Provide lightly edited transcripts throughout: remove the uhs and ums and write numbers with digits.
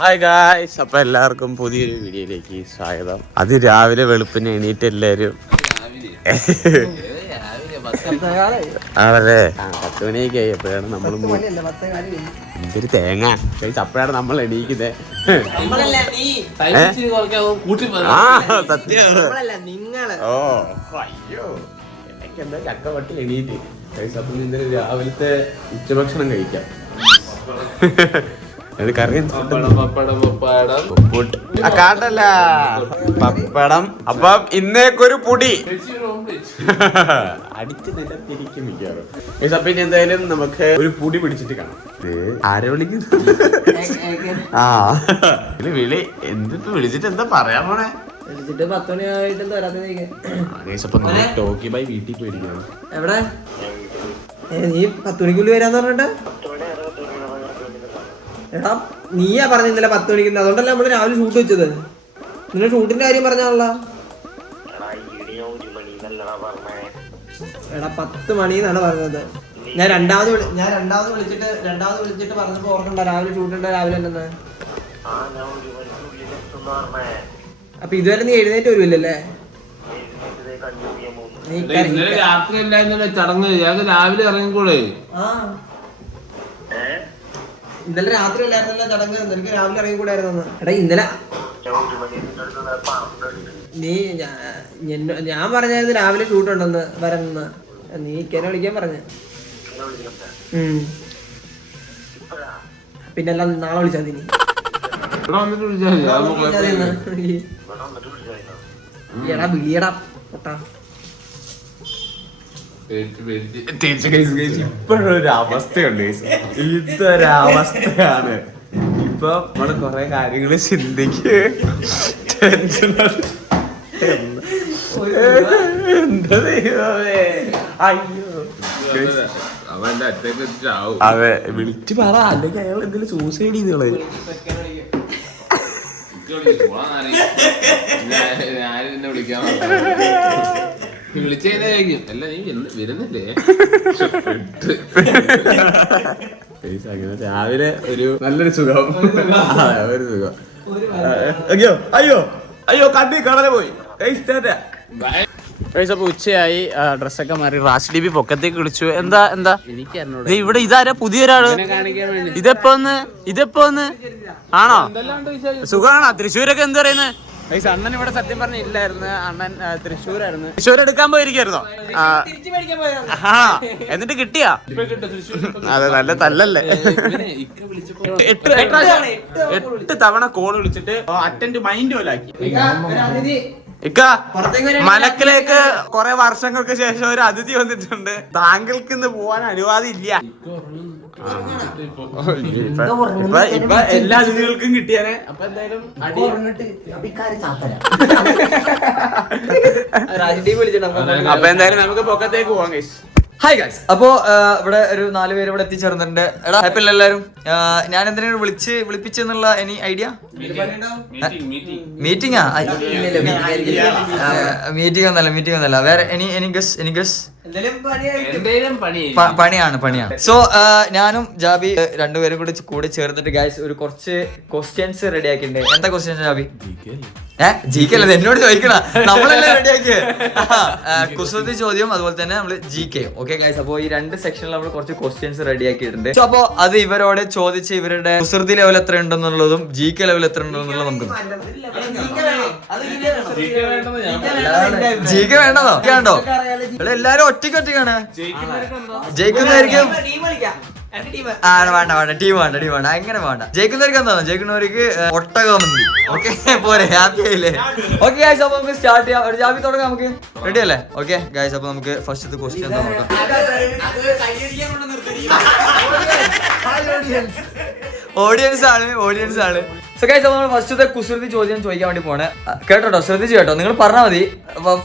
Hi guys, അപ്പൊ എല്ലാവർക്കും പുതിയൊരു വീഡിയോയിലേക്ക് സ്വാഗതം. അത് രാവിലെ വെളുപ്പിന് എണീറ്റ് എല്ലാരും അതല്ലേ 10 മണിയൊക്കെ ആയി. എപ്പോഴാണ് നമ്മൾ എന്തൊരു തേങ്ങ അപ്പോഴാണ് നമ്മൾ എണീക്കുന്നത്. സത്യം. ഓ അയ്യോ, എനിക്ക് എന്താ ചക്കവട്ടിൽ എണീറ്റ് അപ്പൊ ഇന്നലെ രാവിലത്തെ ഉച്ചഭക്ഷണം കഴിക്കാം. കാട്ടല്ല പപ്പടം. അപ്പം ഇന്നേക്കൊരു പൊടി അടിച്ച് നിലത്തിരിക്കും മിക്കാറും. അപ്പൊ ഇനി എന്തായാലും നമുക്ക് ഒരു പൊടി പിടിച്ചിട്ട് കാണാം. ആരെ വിളിക്കുന്നു? ആ വിളി എന്തിപ്പോ വിളിച്ചിട്ട് എന്താ പറയാൻ പോണേ? ടോക്കി ബൈ വീട്ടിൽ പോയിരിക്കണം. എവിടെ നീ 10 മണിക്കുള്ളിൽ വരാന്ന് പറഞ്ഞിട്ട്? എടാ നീയാ പറഞ്ഞ ഇന്നലെ 10 മണിക്ക്, അതുകൊണ്ടല്ലേ നമ്മള് രാവിലെ ഷൂട്ട് വെച്ചത്. നിന്നെ ഷൂട്ടിന്റെ കാര്യം പറഞ്ഞാണല്ലോ. എടാ 10 മണിന്നാണ് പറഞ്ഞത്. ഞാൻ രണ്ടാമത് വിളിച്ചിട്ട് പറഞ്ഞപ്പോ ഓർക്കണ്ട രാവിലെ ഷൂട്ടുണ്ട് രാവിലെ തന്നെ. അപ്പൊ ഇതുവരെ നീ എഴുന്നേറ്റ് വരുമല്ലേ? രാത്രി ചടങ്ങ് രാവിലെ ഇറങ്ങിക്കൂടെ? ഇന്നലെ രാത്രി അല്ലായിരുന്നല്ലോ ചടങ്ങ്, നിനക്ക് രാവിലെ ഇറങ്ങിക്കൂടായിരുന്നു. എടാ ഇന്നലെ നീ ഞാൻ പറഞ്ഞായിരുന്നു രാവിലെ ഷൂട്ട് ഉണ്ടെന്ന് വരണമെന്ന്. നീ ഇക്കനെ വിളിക്കാൻ പറഞ്ഞു. പിന്നെല്ലാം നാളെ വിളിച്ചാൽ നീ എടാ വിളിയടാ പൊട്ടാ. ഇപ്പോഴൊരു അവസ്ഥയുണ്ട്, ഇതൊരവസ്ഥയാണ്. ഇപ്പൊ നമ്മള് കൊറേ കാര്യങ്ങള് ചിന്തിക്ക് എന്താ ദൈവമേ. അയ്യോ അതെ വിളിച്ചു പറ, അല്ലെങ്കിൽ അയാൾ എന്തെങ്കിലും സൂസൈഡ് ചെയ്തോളെ. ഞാനിന്നെ വിളിക്കാൻ വിളിച്ചേക്കും. അല്ല നീ വരുന്നില്ലേ? രാവിലെ ഒരു നല്ലൊരു സുഖം, ഒരു സുഖം. അയ്യോ അയ്യോ അയ്യോ കണ്ടി കടല പോയി. അപ്പൊ ഉച്ചയായി, ഡ്രസ്സൊക്കെ മാറി റാഷ് DB പൊക്കത്തേക്ക് വിളിച്ചു. എന്താ ഇവിടെ ഇതാരാ പുതിയൊരാള്? ഇതെപ്പോ ആണോ? സുഖാണോ? തൃശ്ശൂരൊക്കെ എന്താ പറയുന്നത്? അണ്ണൻ ഇവിടെ സത്യം പറഞ്ഞ ഇല്ലായിരുന്നു. അണ്ണൻ തൃശ്ശൂരായിരുന്നു. തൃശ്ശൂർ എടുക്കാൻ പോയിരിക്കായിരുന്നോ? ആ എന്നിട്ട് കിട്ടിയാ? അതെ, നല്ല തല്ലല്ലേ. 8 തവണ കോൾ വിളിച്ചിട്ട് അറ്റൻഡ് മൈൻഡ് പോലാക്കി. ഇക്ക മലക്കിലേക്ക് കുറെ വർഷങ്ങൾക്ക് ശേഷം ഒരു അതിഥി വന്നിട്ടുണ്ട്. താങ്കൾക്ക് ഇന്ന് പോവാൻ അനുവാദം ഇല്ല. ഇപ്പൊ എല്ലാ അതിഥികൾക്കും കിട്ടിയാനെ. അപ്പൊ എന്തായാലും അപ്പൊ എന്തായാലും നമുക്ക് പൊക്കത്തേക്ക് പോവാം ഗൈസ്. ഹായ് ഗൈസ്, അപ്പോ ഇവിടെ ഒരു 4 പേര് ഇവിടെ എത്തിച്ചേർന്നിട്ടുണ്ട്. എടാ ഹാപ്പി അല്ലേ എല്ലാവരും? ഞാൻ എന്തിനാണ് വിളിപ്പിച്ചെന്നുള്ള എനി ഐഡിയ? മീറ്റിംഗ് ഒന്നല്ല. വേറെ എനി ഗസ്? പണിയാണ്. സോ ഞാനും ജാബി രണ്ടുപേരും കൂടി ചേർന്നിട്ട് ഗൈസ് ഒരു കുറച്ച് ക്വസ്റ്റ്യൻസ് റെഡി ആക്കിയിട്ടുണ്ട്. എന്താ ക്വസ്റ്റ്യൻസ് ജാബി? GK അല്ലേ, എന്നോട് ചോദിക്കണ. നമ്മളെല്ലാം റെഡി ആക്കിയ കുസൃതി ചോദ്യം, അതുപോലെ തന്നെ നമ്മള് GK. ഓക്കെ ഗൈസ്, അപ്പൊ ഈ 2 സെക്ഷനിൽ നമ്മൾ കുറച്ച് ക്വസ്റ്റ്യൻസ് റെഡി ആക്കിയിട്ടുണ്ട്. സോ അപ്പൊ അത് ഇവരോട് ചോദിച്ച് ഇവരുടെ കുസൃതി ലെവൽ എത്ര ഉണ്ടെന്നുള്ളതും GK ലെവൽ എത്ര ഉണ്ടെന്നുള്ളതും നമുക്ക് GK വേണ്ടതോ? എല്ലാരും ഒറ്റയ്ക്കാണ് ജയിക്കുന്നതായിരിക്കും. വേണ്ട ടീം വേണ്ട അങ്ങനെ വേണ്ട. ജയിക്കുന്നവർക്ക് എന്താ? ജയിക്കുന്നവർക്ക് ഒട്ടകമന്തി. ഓക്കെ പോരെ, ഹാപ്പി ആയില്ലേ? ഓക്കെ ഗൈസ്, അപ്പൊ നമുക്ക് സ്റ്റാർട്ട് ചെയ്യാം. ഒരു ജാബി തുടങ്ങാം, നമുക്ക് റെഡി അല്ലേ? ഓക്കെ ഗൈസ്, അപ്പൊ നമുക്ക് ഫസ്റ്റത്തെ ക്വസ്റ്റ്യൻ എന്താ നോക്കാം. ഓഡിയൻസ് ആണ്. സോ ഗൈസ്, നമ്മൾ ഫസ്റ്റത്തെ കുസൃതി ചോദ്യം ചോദിക്കാൻ വേണ്ടി പോണേ. കേട്ടോ, ശ്രദ്ധിച്ചു കേട്ടോ. നിങ്ങൾ പറഞ്ഞാൽ മതി.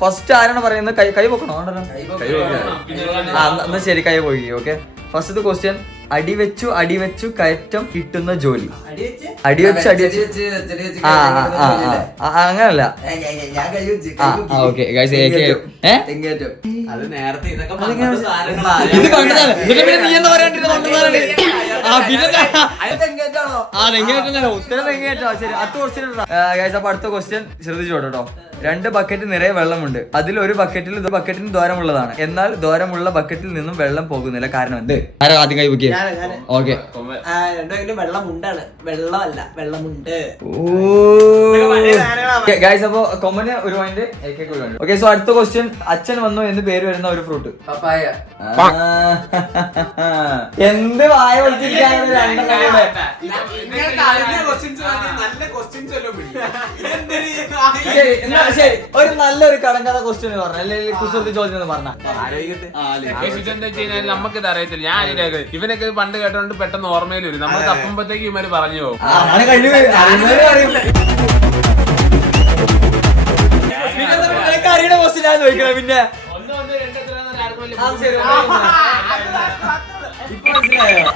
ഫസ്റ്റ് ആരാണ് പറയുന്നത്? കൈ പൊക്കണോ? എന്നാ ശരി, കൈ പോയി. ഓക്കെ, ഫസ്റ്റത്തെ ക്വസ്റ്റ്യൻ. അടിവെച്ചു കയറ്റം കിട്ടുന്ന ജോലി. അടിവെച്ച് അങ്ങനല്ല. ഓക്കെ ഗൈസ്, ഇത് കണ്ടതാണ്. നീ എന്താ പറയാണ്ടിരുന്ന? ഉത്തരം ശരി. അടുത്ത ക്വസ്റ്റ്യൻ ശ്രദ്ധിച്ചോ കേട്ടോ. 2 ബക്കറ്റ് നിറയെ വെള്ളമുണ്ട്. അതിൽ ഒരു ബക്കറ്റിന് ദ്വാരമുള്ളതാണ്. എന്നാൽ ദ്വാരമുള്ള ബക്കറ്റിൽ നിന്നും വെള്ളം പോകുന്നില്ല. കാരണം എന്ത്? ആരാ ആദ്യം കൈ വെക്കിയ? ഓക്കെ, വെള്ളമുണ്ടാണ്, വെള്ളമല്ല, വെള്ളമുണ്ട്. അപ്പൊ കൊമ്മന് ഒരു പോയിന്റ്, ഓക്കെ. സോ അടുത്ത ക്വസ്റ്റ്യൻ, അച്ഛൻ വന്നു എന്ന് പേര് വരുന്ന ഒരു ഫ്രൂട്ട്. പപ്പായ. എന്ത് വായ വിളിച്ചിരിക്കാണ് രണ്ടെണ്ണയുടെ? ശരി, ഒരു നല്ലൊരു കടങ്കഥ ക്വസ്റ്റ്യൻ പറഞ്ഞു, അല്ലെങ്കിൽ കുസൃതി ചോദ്യം പറഞ്ഞ നമുക്കിത് അറിയത്തില്ല. ഞാൻ ഇവനൊക്കെ പണ്ട് കേട്ടോണ്ട് പെട്ടെന്ന് ഓർമ്മയിൽ വരും. നമ്മൾ തപ്പുമ്പോഴത്തേക്ക് ഇവര് പറഞ്ഞു പോകും. അറിയണ ക്വസ്റ്റ്യൻ ഞാൻ ചോദിക്കണം. പിന്നെ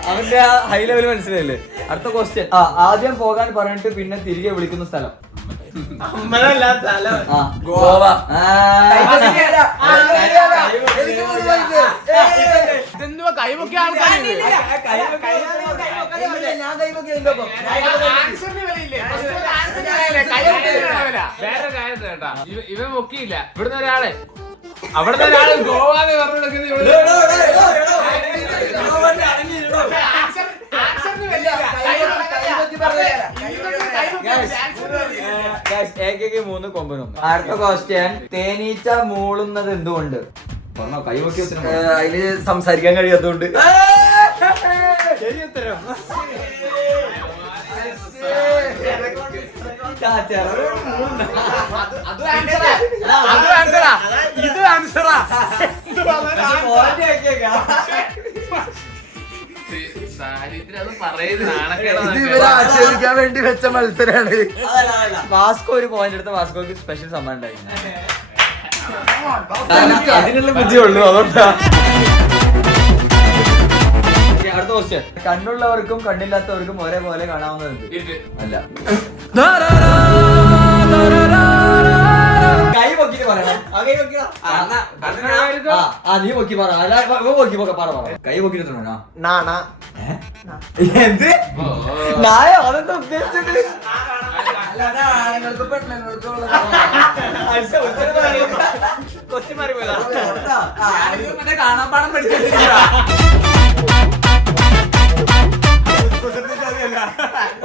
അവന്റെ ഹൈ ലെവൽ മനസ്സിലായില്ലേ? അടുത്ത ക്വസ്റ്റ്യൻ, ആദ്യം പോകാൻ പറഞ്ഞിട്ട് പിന്നെ തിരികെ വിളിക്കുന്ന സ്ഥലം. ഗോവ. കൈമുക്കിയ ആൾക്കാർ വേറെ കാര്യം കേട്ടാ. ഇവൻ പൊക്കിയില്ല. ഇവിടുന്ന് ഒരാളെ ഗോവാന്ന് പറഞ്ഞു. അടുത്ത ക്വസ്റ്റ്യൻ, തേനീച്ച മൂളുന്നത് എന്തുകൊണ്ട്? പറഞ്ഞോ, കൈവക്കി. അതിന് സംസാരിക്കാൻ കഴിയാത്തതുകൊണ്ട്. ആക്ഷേപിക്കാൻ വേണ്ടി വെച്ച മത്സരമാണ്. വാസ്കോ ഒരു പോയിന്റ് എടുത്ത വാസ്കോക്ക് സ്പെഷ്യൽ സമ്മാനം ഉണ്ടായിരുന്നു. അതിനുള്ള ബുദ്ധിയുള്ളൂ, അതുകൊണ്ടാ. അടുത്ത ക്വസ്റ്റ്യൻ, കണ്ണുള്ളവർക്കും കണ്ണില്ലാത്തവർക്കും ഒരേപോലെ കാണാവുന്നതുണ്ട്. അല്ല, കൈ പൊക്കിട്ട് പറയണം. നീ പൊക്കി പറ. കൈ പൊക്കിട്ട് എന്ത് നായോ? അതെന്താ ഉദ്ദേശിച്ചത്? കാണാപ്പാടം പഠിച്ചു.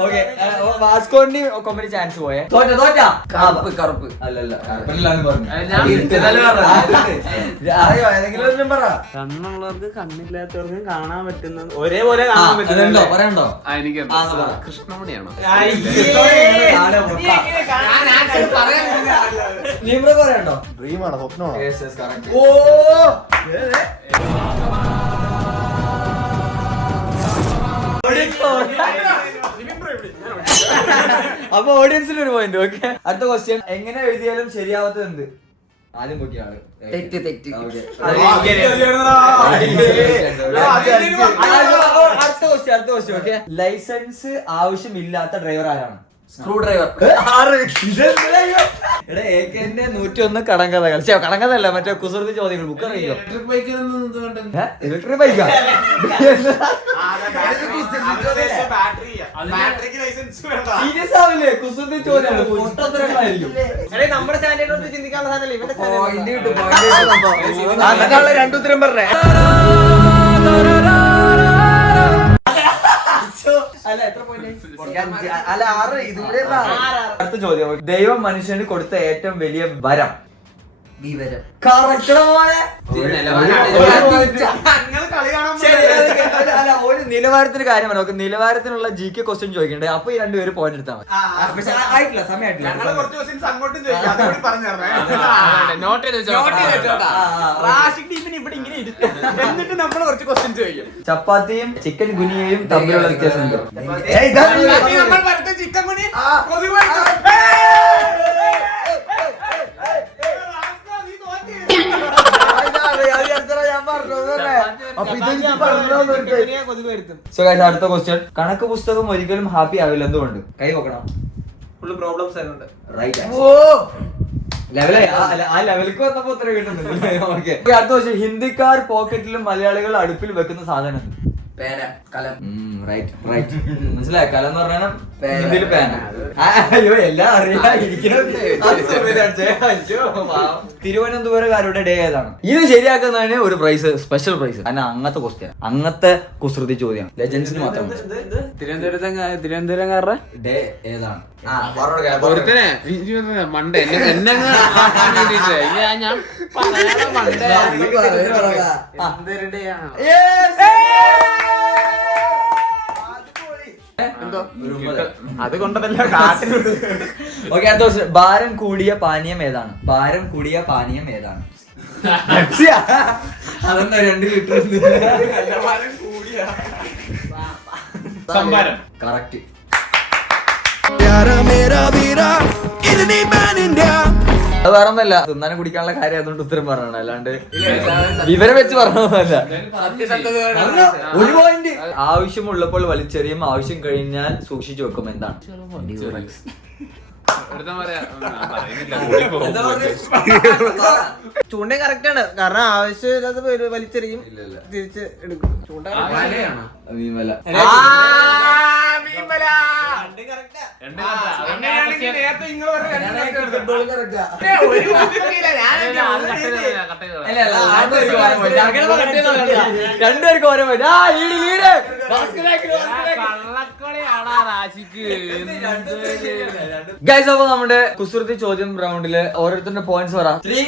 ഓക്കെ, വാസ്കോന്റെ കൊമ്പനി ചാൻസ് പോയേ. തോറ്റ കറുപ്പ്. അല്ലല്ല, ഏതെങ്കിലും പറ. കണ്ണുള്ളവർക്ക് കണ്ണില്ലാത്തവർക്കും കാണാൻ പറ്റുന്ന ഒരേപോലെ കാണാൻ പറ്റുന്നുണ്ടോ? പറയണ്ടോ? എനിക്ക് കൃഷ്ണമണിയാണോ? നീമ്ര പറയണ്ടോ? ഡ്രീമാണോ, സ്വപ്നമാണോ? ഓ, അപ്പൊ ഓഡിയൻസിന് ഒരു പോയിന്റ്. ഓക്കെ, അടുത്ത ക്വസ്റ്റ്യൻ, എങ്ങനെ എഴുതിയാലും ശരിയാവാത്തത് എന്ത്? ആദ്യം പൊക്കിയ ആള്. തെറ്റ്. അടുത്ത ക്വസ്റ്റ്യൻ. ഓക്കെ, ലൈസൻസ് ആവശ്യമില്ലാത്ത ഡ്രൈവർ ആരാണ്? Screw driver. എടാ, AK-ന്റെ 101 കടങ്കഥകൾ. കടങ്കഥല്ല, മറ്റേ കുസൃതി ചോദ്യങ്ങൾ. ബുക്ക് അറിയോ? ഇലക്ട്രിക് ബൈക്കാ? സീരിയസ് ആവില്ലേ? കുസൃതി ചോദ്യങ്ങൾ പൊട്ടത്തരങ്ങളായിരിക്കും. നമ്മുടെ സ്റ്റാൻഡേർഡ് ചിന്തിക്കാനുള്ള സാധനല്ലേ ഇവന്റെ രണ്ടു ഉത്തരം പറഞ്ഞേ. അല്ല 6. ഇതുകൂടെ അടുത്ത ചോദ്യം, ദൈവം മനുഷ്യന് കൊടുത്ത ഏറ്റവും വലിയ വരം? വിവരം. ഒരു നിലവാരത്തിന് കാര്യം നോക്ക്. നിലവാരത്തിനുള്ള GK ക്വസ്റ്റ്യൻ ചോദിക്കണ്ടേ? അപ്പൊ ഈ രണ്ടുപേര് പോയിന്റ് എടുത്താൽ മതി. പക്ഷെ ആയിട്ടില്ല, സമയമായിട്ടില്ല. നോട്ട് എന്നിട്ട് നമ്മൾ കുറച്ച് ക്വസ്റ്റ്യൻ ചോദിക്കും. ചപ്പാത്തിയും ചിക്കൻ ഗുനിയയും തമ്മിലുള്ള വ്യത്യാസം ഉണ്ട്. ചിക്കൻ കുനി സോ ഗൈസ്, അടുത്ത ക്വസ്റ്റ്യൻ, കണക്ക് പുസ്തകം ഒരിക്കലും ഹാപ്പി ആവില്ല. എന്തുകൊണ്ട്? കൈ നോക്കണം. ഫുള്ള് പ്രോബ്ലംസ് ആയതുകൊണ്ട്. റൈറ്റ്. ആ ലെവലിക്ക് വന്നപ്പോ ഉത്തരം കിട്ടുന്നുണ്ട്. ഓക്കെ, അടുത്ത ക്വസ്റ്റ്യൻ, ഹിന്ദിക്കാർ പോക്കറ്റിലും മലയാളികൾ അടുപ്പിൽ വെക്കുന്ന സാധനം? പേന കലം മനസ്സിലായ കലം എന്ന് പറഞ്ഞാൽ ഹിന്ദിയില് പേന. അയ്യോ എല്ലാം തിരുവനന്തപുരക്കാരുടെ ഡേ ഏതാണ്? ഇത് ശരിയാക്കുന്നതിന് ഒരു പ്രൈസ്, സ്പെഷ്യൽ പ്രൈസ്. കാരണം അങ്ങനത്തെ ക്വസ്റ്റ്യൻ, അങ്ങനത്തെ കുസൃതി ചോദ്യം ലെജൻസിന് മാത്രം. തിരുവനന്തപുരംകാരുടെ ഡേ ഏതാണ്? ഒരുത്തനെ മണ്ട എന്നെ ഞാൻ മണ്ട അത് കൊണ്ടതല്ല കാട്ടിൽ. ഓക്കെ, അടുത്ത ക്വസ്റ്റ്യൻ. ഭാരം കൂടിയ പാനീയം ഏതാണ്? ഭാരം കൂടിയ പാനീയം ഏതാണ്? അതെന്താ 2 ലിറ്റർ? സംഭാരം. കറക്റ്റ്. അത് വേറെ ഒന്നല്ല, തിന്നാനും കുടിക്കാനുള്ള കാര്യം അതുകൊണ്ട് ഉത്തരം പറയണം, അല്ലാണ്ട് വിവരം വെച്ച് പറഞ്ഞതല്ല. ഒരു പോയിന്റ്. ആവശ്യമുള്ളപ്പോൾ വലിച്ചെറിയും, ആവശ്യം കഴിഞ്ഞാൽ സൂക്ഷിച്ചു വെക്കും. എന്താണ്? ചൂണ്ട കറക്റ്റ് ആണ്, കാരണം ആവശ്യമില്ലാത്ത വലിച്ചെറിയും തിരിച്ച് എടുക്കും. ചൂണ്ട മീൻവല. രണ്ടുപേർക്ക് ഓരോ ഗൈസ്. അപ്പൊ നമ്മുടെ കുസൃതി ചോദ്യം റൗണ്ടില് ഓരോരുത്തരുടെ പോയിന്റ്സ് പറ. 3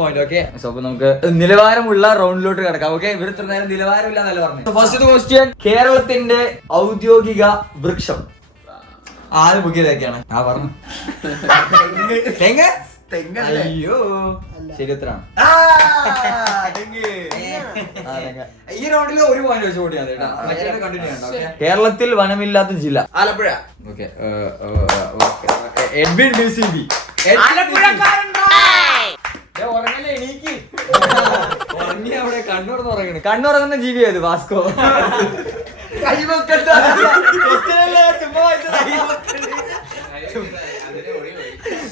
പോയിന്റ്. ഓക്കെ, സോ അപ്പൊ നമുക്ക് നിലവാരമുള്ള റൗണ്ടിലോട്ട് കിടക്കാം. ഓക്കെ, ഇവർ ഇത്ര നേരം നിലവാരമില്ല എന്നല്ല പറഞ്ഞു. First question. കേരളത്തിന്റെ ഔദ്യോഗിക വൃക്ഷം ആര് ബുക്കിയതൊക്കെയാണ്? പറഞ്ഞു. അയ്യോ, ശരി ഉത്തരാണ്. ഈ റൗണ്ടിൽ ഒരു പോയിന്റ് വെച്ച് കൂടിയാണ് കേട്ടോ. കേരളത്തിൽ വനമില്ലാത്ത ജില്ല? ആലപ്പുഴ. Okay, Edwin DCB. അവിടെ കണ്ണുറങ്ങുന്ന ജീവിയത് വാസ്കോ.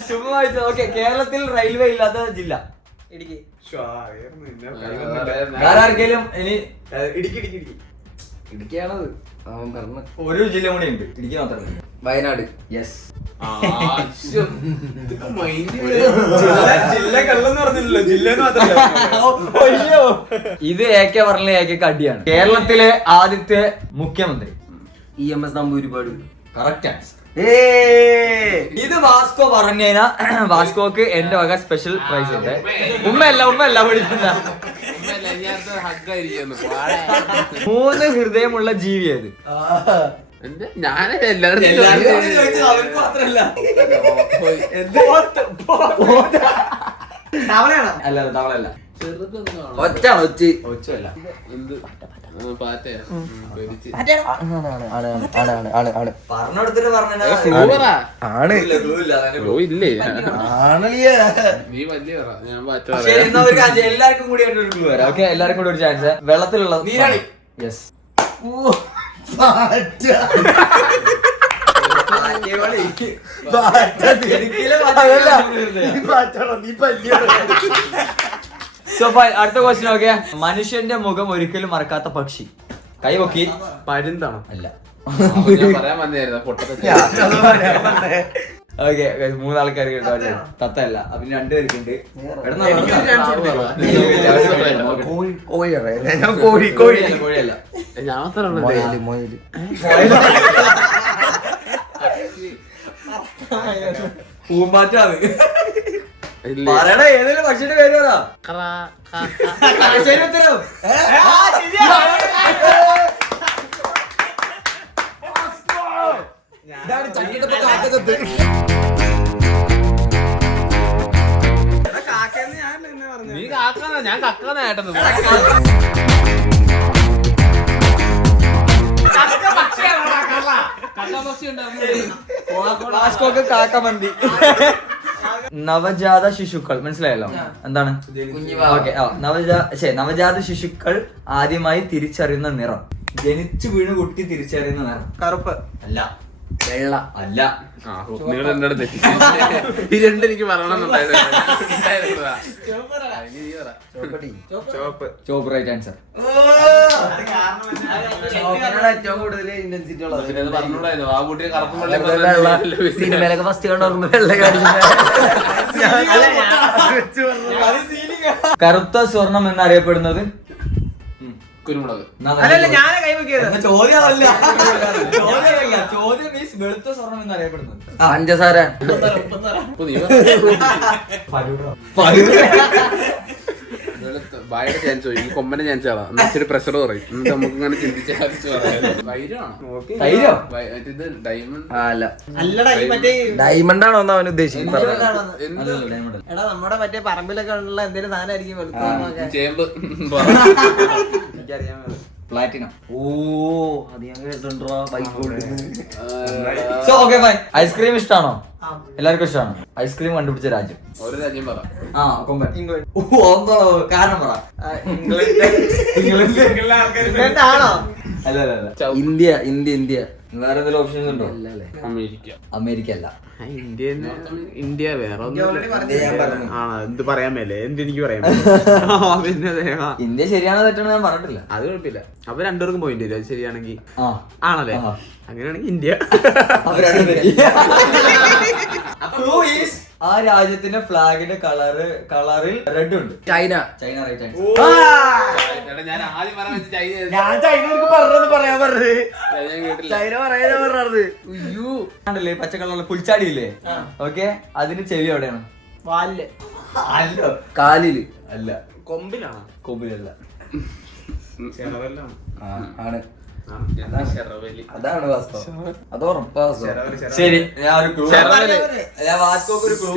ചുമ്മാ വായിച്ചത്. ഓക്കെ, കേരളത്തിൽ റെയിൽവേ ഇല്ലാത്ത ജില്ല? ഇടുക്കി. ആർക്കെങ്കിലും ഇനി ഇടുക്കിയാണത് അവൻ പറഞ്ഞു. ഒരു ജില്ല കൂടി ഉണ്ട്, ഇടുക്കി മാത്രമല്ല. വയനാട്. യെസ്. അയ്യോ, ഇത് AK പറഞ്ഞ AK അടിയാണ്. കേരളത്തിലെ ആദ്യത്തെ മുഖ്യമന്ത്രി? EMS നമ്പൂതിരിപ്പാട്. Correct answer. ഇത് വാസ്കോ പറഞ്ഞാ വാസ്കോക്ക് എന്റെ വക സ്പെഷ്യൽ പ്രൈസ് ഉണ്ട്. ഉമ്മയല്ല പഠിക്കുന്ന 3 ഹൃദയമുള്ള ജീവി ഏത്? അല്ല, തവളല്ല. ഒച്ചല്ല. പറഞ്ഞെടുത്തിട്ട് എല്ലാവർക്കും കൂടി ഒരു ക്ലൂ വരാം. ഓക്കെ, എല്ലാവർക്കും കൂടി ഒരു ചാൻസ്. വെള്ളത്തിലുള്ള നീരാളി. യെസ്. അടുത്ത ക്വസ്റ്റ്യൻ. ഓക്കെ, മനുഷ്യന്റെ മുഖം ഒരിക്കലും മറക്കാത്ത പക്ഷി? കൈ പൊക്കി. പരുന്താണോ? അല്ല. പറയാൻ വന്നായിരുന്നു ഓക്കെ, 3 ആൾക്കാർക്ക് കേട്ടോ. തത്തല്ല. പിന്നെ 2 പേർക്കുണ്ട്. കോഴിയല്ല. പൂമ്പാറ്റാണ്. പറയണ ഏതെങ്കിലും പക്ഷിയുടെ പേര് പറ. ശരി ഉത്തരം. നീ കാക്കാന്നാ, ഞാൻ കക്കാന്നാ കേട്ടത്. വാസ്കോക്ക് കാക്കമന്തി. നവജാത ശിശുക്കൾ മനസ്സിലായല്ലോ എന്താണ്? ഓക്കെ, നവജാത ശിശുക്കൾ ആദ്യമായി തിരിച്ചറിയുന്ന നിറം. ജനിച്ചു വീണ് കുട്ടി തിരിച്ചറിയുന്ന നിറം? കറുപ്പ്. അല്ല. വെള്ള അല്ല. നിങ്ങൾ എന്റെ അടുത്ത് ഈ രണ്ടെനിക്ക് പറയണമെന്നുണ്ടായിരുന്നു. ചോപ്പ് റൈറ്റ് ആൻസർ. ഏറ്റവും കൂടുതൽ ഇന്റൻസിറ്റി ഉള്ളത് പിന്നെ അത് പറഞ്ഞൂടായിരുന്നു. ആ കുട്ടിയെ കറുപ്പും വെള്ളയും സിനിമയിലൊക്കെ ഫസ്റ്റ് കണ്ടോർന്ന് വെള്ള കറുത്ത സ്വർണം എന്നറിയപ്പെടുന്നത് കുരുമുളക്. അല്ലല്ല ഞാനേ കൈവക്കിയത്. ചോദ്യം മീൻസ് വെളുത്ത സ്വർണം എന്നറിയപ്പെടുന്നത് പഞ്ചസാര. അപ്പൊ നീ വായുടെ ചാൻസ് ഈ കൊമ്പന്റെ ചാൻസ് ആളാ. ഇച്ചിരി പ്രഷർ പറയും. എന്നിട്ട് നമുക്ക് ഇങ്ങനെ ചിന്തിച്ച് തൈരോ ഇത് ഡയമണ്ട് അല്ല അല്ലടാ ഈ മറ്റേ ഡയമണ്ട് ആണോ അവൻ ഉദ്ദേശിക്കുന്നത്? എടാ നമ്മുടെ മറ്റേ പറമ്പിലൊക്കെ ഉള്ള എന്തെങ്കിലും സാധനമായിരിക്കും വെളുത്ത ചേമ്പ്. പ്ലാറ്റിനം. ഓ അത് ഞാൻ കേട്ടിട്ടുണ്ടോ. So okay fine. ഐസ്ക്രീം ഇഷ്ടമാണോ? എല്ലാവർക്കും ഇഷ്ടമാണ്. ഐസ്ക്രീം കണ്ടുപിടിച്ച രാജ്യം ഒരു രാജ്യം പറ. ആ കൊമ്പൻ. ഓ എന്താണോ കാരണം പറ. ഇംഗ്ലണ്ട് ആണോ? അല്ല അല്ല അല്ല. India India India. വേറെ എന്തെങ്കിലും ഓപ്ഷൻസ് ഉണ്ടോ? അമേരിക്ക. അമേരിക്ക അല്ല. ഇന്ത്യ വേറെ എന്ത് പറയാൻ മേലേ എന്തെനിക്ക് പറയാൻ പിന്നെ ഇന്ത്യ ശരിയാണോ തെറ്റാണോ ഞാൻ പറഞ്ഞിട്ടില്ല. അത് കുഴപ്പമില്ല. അപ്പൊ രണ്ടുപേർക്കും പോയിന്റ് വരും. അത് ശരിയാണെങ്കിൽ ആ ആണല്ലേ? അങ്ങനെയാണെങ്കിൽ ഇന്ത്യ. ആ രാജ്യത്തിന്റെ ഫ്ലാഗിന്റെ കളറിൽ റെഡ് ഉണ്ട്. ചൈന. China right answer. ഞാൻ ആദ്യം പറയാൻ വെച്ച ചൈന. ഞാൻ ചൈനക്ക് പറഞ്ഞത് പറയാൻ പറഞ്ഞത്. ഞാൻ കേട്ടില്ല. ചൈന പറയാനാ പറഞ്ഞത്. ല്ലേ പച്ച കളറിലെ പുൽച്ചാടിയില്ലേ? ഓക്കെ അതിന് ചെവി എവിടെയാണ്? വാലില്. അല്ല കാലില്. അല്ല കൊമ്പിലാണോ? കൊമ്പിലല്ല. ചെറവെല്ലാം ആണ്. ചെറവലി. അതാണ് വാസ്തവം. അത് ഉറപ്പാ. ശരി ഞാൻ ഒരു ക്ലൂ. ഞാൻ വാസ്കോക്ക് ഒരു ക്ലൂ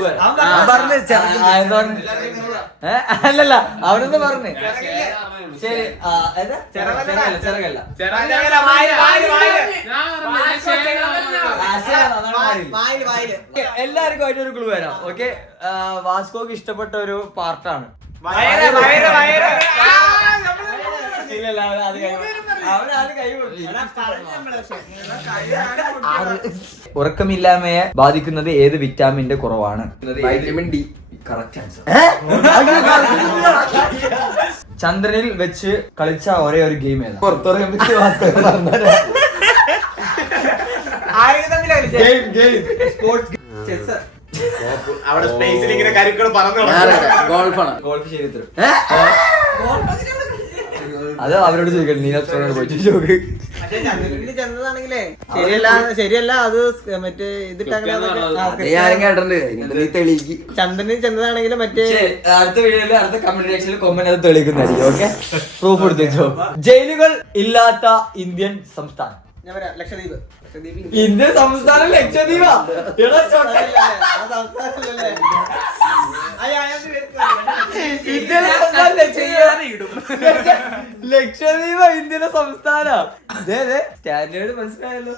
അല്ലല്ല അവിടുന്ന് പറഞ്ഞേ. ശരി ചെറുകല്ല. എല്ലാവർക്കും ആയിട്ട് ഒരു ക്ലൂ വരാം. ഓക്കെ വാസ്കോക്ക് ഇഷ്ടപ്പെട്ട ഒരു പാർട്ടാണ്. ഉറക്കമില്ലായ്മയെ ബാധിക്കുന്നത് ഏത് വിറ്റാമിന്റെ കുറവാണ്? Vitamin D. Correct answer. ചന്ദ്രനിൽ വെച്ച് കളിച്ച ഒരേ ഒരു ഗെയിം ഏതാ? പുറത്തിറങ്ങാൻ പറ്റിയ അവിടെ സ്പേസിൽ ഇങ്ങനെ കരുക്കൾ പറഞ്ഞു. ഗോൾഫാണ്. ഗോൾഫ് ശരി. അത് അവരോട് ചോദിക്കണം. നീനോട് പോയിട്ട് ചോദിക്കും. ചെന്നതാണെങ്കിലേ ശരിയല്ല അത് മറ്റേ ഇതിട്ടാണ് ചന്ദ്രനിൽ ചെന്നതാണെങ്കിലും മറ്റേ അടുത്ത വീഡിയോയില് അടുത്ത കമന്റ് സെക്ഷനിൽ കൊമ്പൻ അത് തെളിയിക്കുന്നതായിരിക്കും. ഓക്കെ പ്രൂഫ് എടുത്തു. ജയിലുകൾ ഇല്ലാത്ത ഇന്ത്യൻ സംസ്ഥാനം? ഞാൻ പറയാം ലക്ഷദ്വീപ്. ഇന്ത്യൻ സംസ്ഥാനം ലക്ഷദ്വീപാ? ലക്ഷദ്വീപ് ഇന്ത്യയുടെ സംസ്ഥാന. സ്റ്റാൻഡേർഡ് മനസ്സിലായല്ലോ.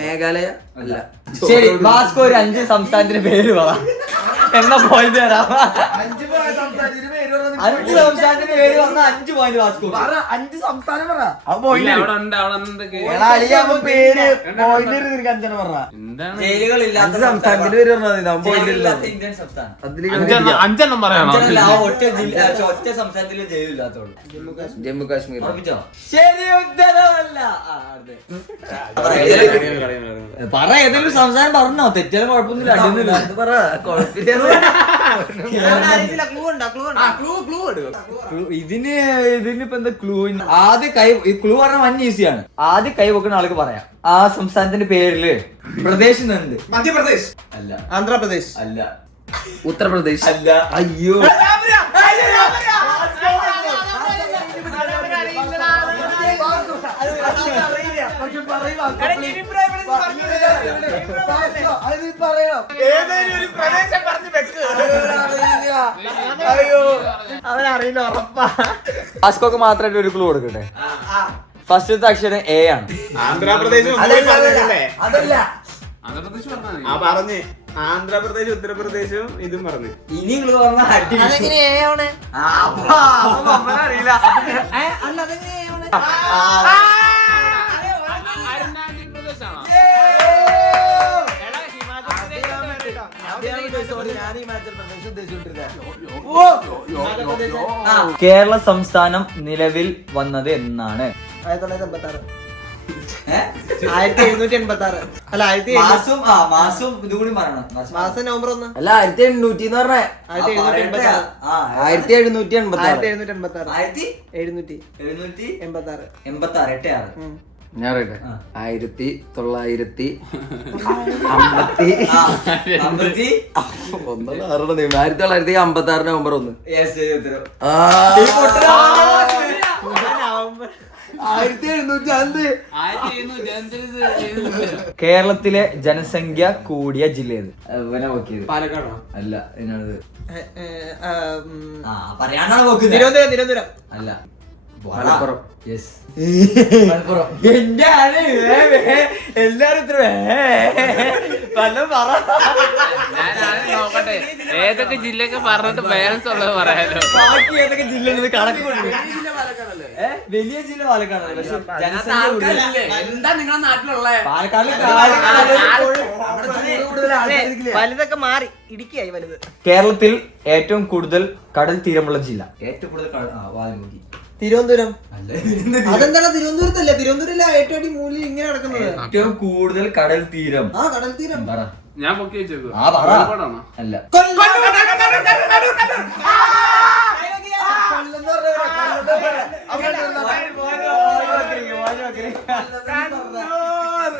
മേഘാലയ അല്ല. ശരി വാസ്കോ ഒരു 5 സംസ്ഥാനത്തിന്റെ പേര് പറ. എന്നാ പോയിന്റ് തരാം. 5 സംസ്ഥാനത്തിന്റെ പേര് പറഞ്ഞ 5 പോയിന്റ് വാസ്കോ. 5 സംസ്ഥാനം പറ. ജയിലുകൾ ഇല്ലാത്ത സംസ്ഥാനത്തിന്റെ പേര് പറഞ്ഞാൽ ഇന്ത്യൻ സംസ്ഥാനം. 5 പറയണോ? ഒറ്റ സംസ്ഥാനത്തിലെ ജയിലില്ലാത്തോളൂ. ജമ്മു കാശ്മീർ. ശരി ഉത്തരവല്ല. പറ ഏതെങ്കിലും സംസ്ഥാനം പറഞ്ഞോ. തെറ്റിയാലും കുഴപ്പമൊന്നുമില്ല. അടിയൊന്നുമില്ല. പറ കുഴപ്പമില്ല. ഇതിനിപ്പോ എന്താ ക്ലൂ? ആദ്യം ഈ ക്ലൂ പറഞ്ഞാൽ വൻ ഈസിയാണ്. ആദ്യം കൈ വെക്കുന്ന ആൾക്ക് പറയാം. ആ സംസ്ഥാനത്തിന്റെ പേരില് പ്രദേശ് ഉണ്ട്. മധ്യപ്രദേശ് അല്ല. ആന്ധ്രാപ്രദേശ് അല്ല. ഉത്തർപ്രദേശ് അല്ല. അയ്യോ അവനറിയില്ല ഉറപ്പാ. വാസ്കോക്ക് മാത്രമായിട്ട് ഒരു ക്ലൂ കൊടുക്കട്ടെ. ഫസ്റ്റത്തെ അക്ഷരം എ ആണ്. ആന്ധ്രാപ്രദേശ് അതല്ല. പറഞ്ഞ് ആന്ധ്രാപ്രദേശ് ഉത്തർപ്രദേശും ഇതും പറഞ്ഞു. ഇനി നിങ്ങൾ പറഞ്ഞ അറിയില്ല. അരുണാചൽ പ്രദേശാണോ? കേരള സംസ്ഥാനം നിലവിൽ വന്നത് എന്നാണ്? 1786. അല്ല മാസം ഇതുകൂടി പറയണം. മാസം നവംബർ 1. അല്ല 1800 എന്ന് പറഞ്ഞേ. 1786. 1786. ഞാൻ പറയട്ടെ 1950 1956 നവംബർ 1. കേരളത്തിലെ ജനസംഖ്യ കൂടിയ ജില്ല ഏത്? പാലക്കാടോ? അല്ല, ഇതിനത് തിരുവനന്തപുരം. അല്ല, മലപ്പുറം. എന്റെ ആണ് എല്ലാരും ഞാൻ ആദ്യം നോക്കട്ടെ ഏതൊക്കെ ജില്ലയൊക്കെ പറഞ്ഞിട്ട് ബാലൻസ് ഉള്ളത് പറയാലോ. ബാക്കി ഏതൊക്കെ ജില്ലകൾ കണക്ക് വലിയ ജില്ല പാലക്കാടാണ്. പക്ഷെ ജനസംഖ്യ എന്താ നിങ്ങളുടെ നാട്ടിലുള്ള വലുതൊക്കെ മാറി ഇടുക്കിയായി വലുത്. കേരളത്തിൽ ഏറ്റവും കൂടുതൽ കടൽ തീരമുള്ള ജില്ല? ഏറ്റവും കൂടുതൽ വാൽമീകി. തിരുവനന്തപുരം. അതെന്താണ് തിരുവനന്തപുരത്തല്ലേ? തിരുവനന്തപുരത്തിലെ ഏറ്റവും അടി മൂല്യം ഇങ്ങനെ നടക്കുന്നത്. ഏറ്റവും കൂടുതൽ കടൽ തീരം. കടൽ തീരം. ഞാൻ പൊക്കി വെച്ചേക്കോ. അല്ല,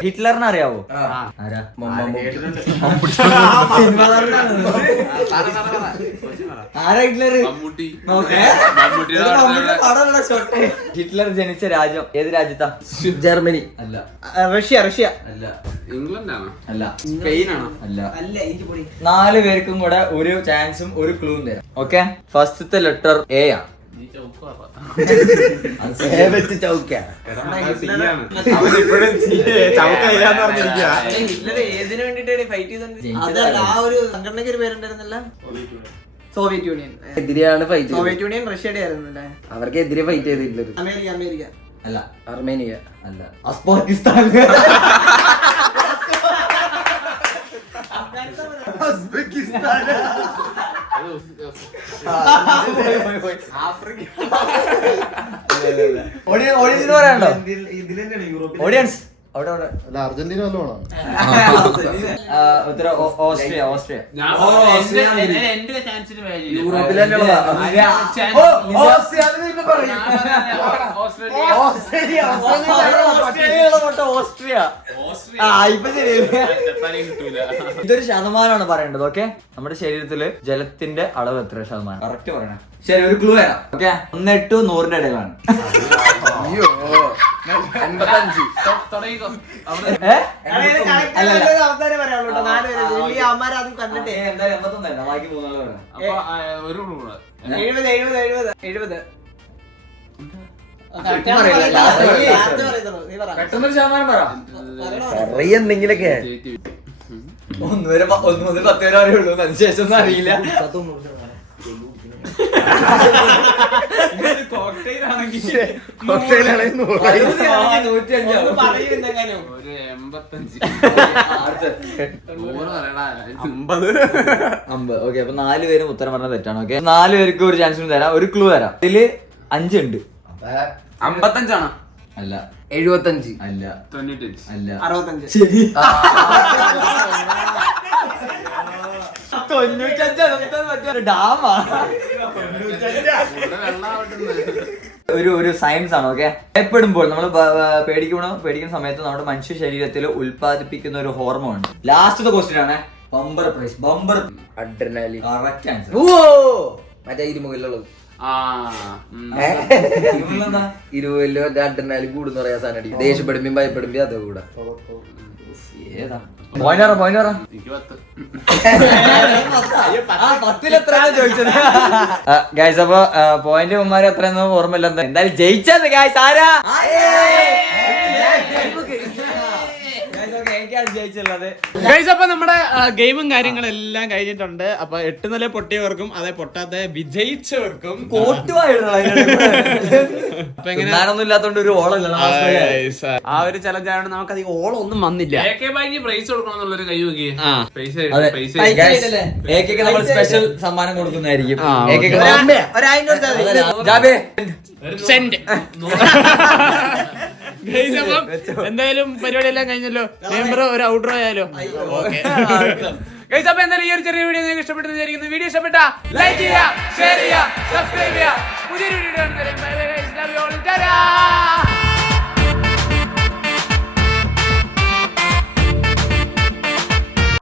ഹിറ്റ്ലറിനെ അറിയാവോ? ആരാ? ആരാ ഹിറ്റ്ലർ? ഹിറ്റ്ലർ ജനിച്ച രാജ്യം ഏത് രാജ്യത്താ? ജർമ്മനി. അല്ല. റഷ്യ. അല്ല. ഇംഗ്ലണ്ട് ആണോ? അല്ല. സ്പെയിൻ ആണോ? അല്ല. 4 പേർക്കും കൂടെ ഒരു ചാൻസും ഒരു ക്ലൂവും തരാം. ഓക്കെ, ഫസ്റ്റത്തെ ലെറ്റർ എ ആണ്. ഏതിനു വേണ്ടിട്ട് ഫൈറ്റ് ചെയ്തോണ്ട് ആ ഒരു സംഘടനയ്ക്ക് ഒരു പേരുണ്ടായിരുന്നില്ല? Soviet Union. എതിരെയാണ് ഫൈറ്റ്. സോവിയറ്റ് യൂണിയൻ റഷ്യയുടെ ആയിരുന്നല്ലേ? അവർക്ക് എതിരെ ഫൈറ്റ് ചെയ്തിട്ടുള്ളത്. അമേരിക്ക. അല്ല. അർമേനിയ. അല്ല. അഫ്ഗാനിസ്ഥാൻ. ഓഡിയൻസ് അർജന്റീന വല്ലതും ഉത്തരം ഓസ്ട്രിയ. എന്റെ ചാൻസിന് യൂറോപ്പിൽ തന്നെയുള്ളതാ. ഓസ്ട്രിയ. ഇതൊരു ശതമാനമാണ് പറയേണ്ടത്. ഓക്കെ, നമ്മുടെ ശരീരത്തില് ജലത്തിന്റെ അളവ് എത്ര ശതമാനം? കറക്റ്റ് പറയണം. ശരി, ഒരു ക്ലൂ തരാം. ഓക്കെ, 1 to 100 ഇടയിലാണ്. 85. ബാക്കി 3 പറയാം. ഒരു കൂടെ 70. പെട്ടെന്നൊരു ശതമാനം പറ. എന്തെങ്കിലൊക്കെ 1 മുതൽ 10 വരെ അറിയുള്ളൂ. അതിനുശേഷം ഒന്നും അറിയില്ല. ഒരു 85. 50. ഓക്കെ, അപ്പൊ 4 പേരും ഉത്തരം പറഞ്ഞത് തെറ്റാണ്. ഓക്കെ, 4 പേർക്ക് ഒരു ചാൻസ് തരാം. ഒരു ക്ലൂ തരാം. ഇതില് 5 ഉണ്ട്. 55 ആണോ? അല്ല. 75. അല്ല. 95. അല്ല. 65. ശരി. 95 ഡാമാ. ഒരു സയൻസ് ആണ്. ഓക്കെ, ഭയപ്പെടുമ്പോൾ നമ്മൾ പേടിക്കുന്ന സമയത്ത് നമ്മുടെ മനുഷ്യ ശരീരത്തിൽ ഉൽപ്പാദിപ്പിക്കുന്ന ഒരു ഹോർമോൺ ഉണ്ട്. ലാസ്റ്റത്തെ ക്വസ്റ്റ്യൻ ആണ്. Bumper prize. Bumper adrenaline. Correct answer. ഓ മറ്റേ ഇരുമുകളിലുള്ളത്. ഇരുപതിലോ അഡ്രിനാലിൻ കൂടുന്ന പറയാ സാധനം. ദേഷ്യപ്പെടുമ്പോ ഭയപ്പെടുമ്പോ അതേ കൂടെ. ഏതാ? പോയിന്റ് പറ. എനിക്ക് 10. ചോദിച്ചത് ഗൈസ്. അപ്പൊ പോയിന്റ് ഉമ്മാരെ എത്രയെന്ന് ഓർമ്മയില്ല. എന്തായാലും ജയിച്ചത് ഗൈസ് ആരാ? ആരൊക്കെയാണ് ജയിച്ചുള്ളത്? ഗൈസ്, അപ്പൊ നമ്മുടെ ഗെയിമും കാര്യങ്ങളെല്ലാം കഴിഞ്ഞിട്ടുണ്ട്. അപ്പൊ 8 നില പൊട്ടിയവർക്കും അതെ പൊട്ടാത്ത വിജയിച്ചവർക്കും അപ്പൊ എങ്ങനെ ഞാനൊന്നും ഇല്ലാത്തോണ്ട് ഒരു ഓളല്ല. ആ ഒരു ചലഞ്ച് ആയതുകൊണ്ട് നമുക്ക് അധികം ഓളം ഒന്നും വന്നില്ല. പ്രൈസ് കൊടുക്കണം എന്നുള്ളൊരു കൈ നോക്കി പൈസ പൈസ നമ്മൾ സ്പെഷ്യൽ സമ്മാനം കൊടുക്കുന്നതായിരിക്കും. സെന്റ്. ഗൈസ്, അപ്പം എന്തായാലും പരിപാടി എല്ലാം കഴിഞ്ഞല്ലോ. മെമ്പർ ഒരു ഔട്ട്റോ ആയാലോ. ഗൈസ്, അപ്പൊ എന്തായാലും ഈ ഒരു ചെറിയ വീഡിയോ നിങ്ങൾക്ക് ഇഷ്ടപ്പെട്ടെന്ന് വിചാരിക്കുന്നു. വീഡിയോ ഇഷ്ടപ്പെട്ട ലൈക്ക് ചെയ്യുക, ഷെയർ ചെയ്യുക, സബ്സ്ക്രൈബ് ചെയ്യുക. പുതിയൊരു വീഡിയോ കാണുന്നവരെ bye bye guys, love you all. Tata.